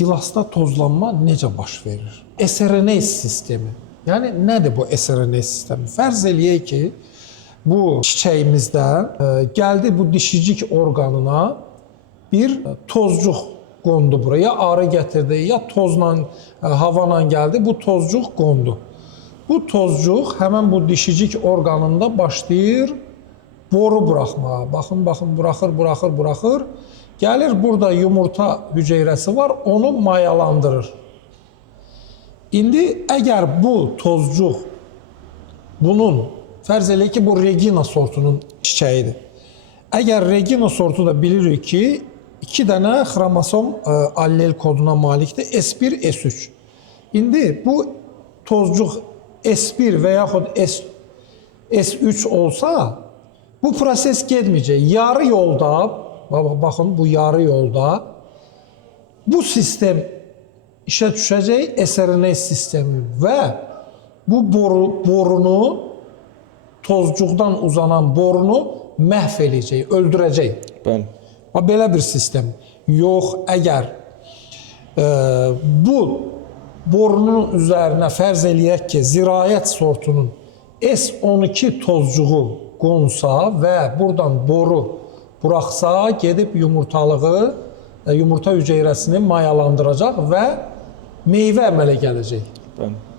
gilasda tozlanma necə baş verir? SRNS sistemi. Yəni nədir bu SRNS sistemi? Fərz eləyək ki, bu çiçəyimizdən gəldi bu dişicik orqanına bir tozcuq qondu buraya, arı gətirdi, ya tozla, havanla gəldi, bu tozcuq qondu. Bu tozcuq həmən bu dişicik orqanında başlayır boru buraxmağa. Baxın, buraxır. Gəlir, burada yumurta hüceyrəsi var, onu mayalandırır. İndi əgər bu tozcuq, bunun, fərz eləyək ki, bu Regina sortunun çiçəyidir. Əgər Regina sortu da bilirik ki, 2 dənə xromosom allel koduna malikdir, S1, S3. İndi bu tozcuq S1 və yaxud S3 olsa, bu proses getməyəcək. Yarı yolda, baxın bu yarı yolda, bu sistem işə düşəcək, SRNS sistemi və bu borunu, tozcuqdan uzanan borunu məhv eləyəcək, öldürəcək. Bəli. Belə bir sistem. Yox, əgər bu borunun üzərinə fərz eləyək ki, zirayət sortunun S12 tozcuğu qonsa və buradan boru buraxsa, gedib yumurtalığı, yumurta hüceyrəsini mayalandıracaq və meyvə əmələ gələcək. Bəli.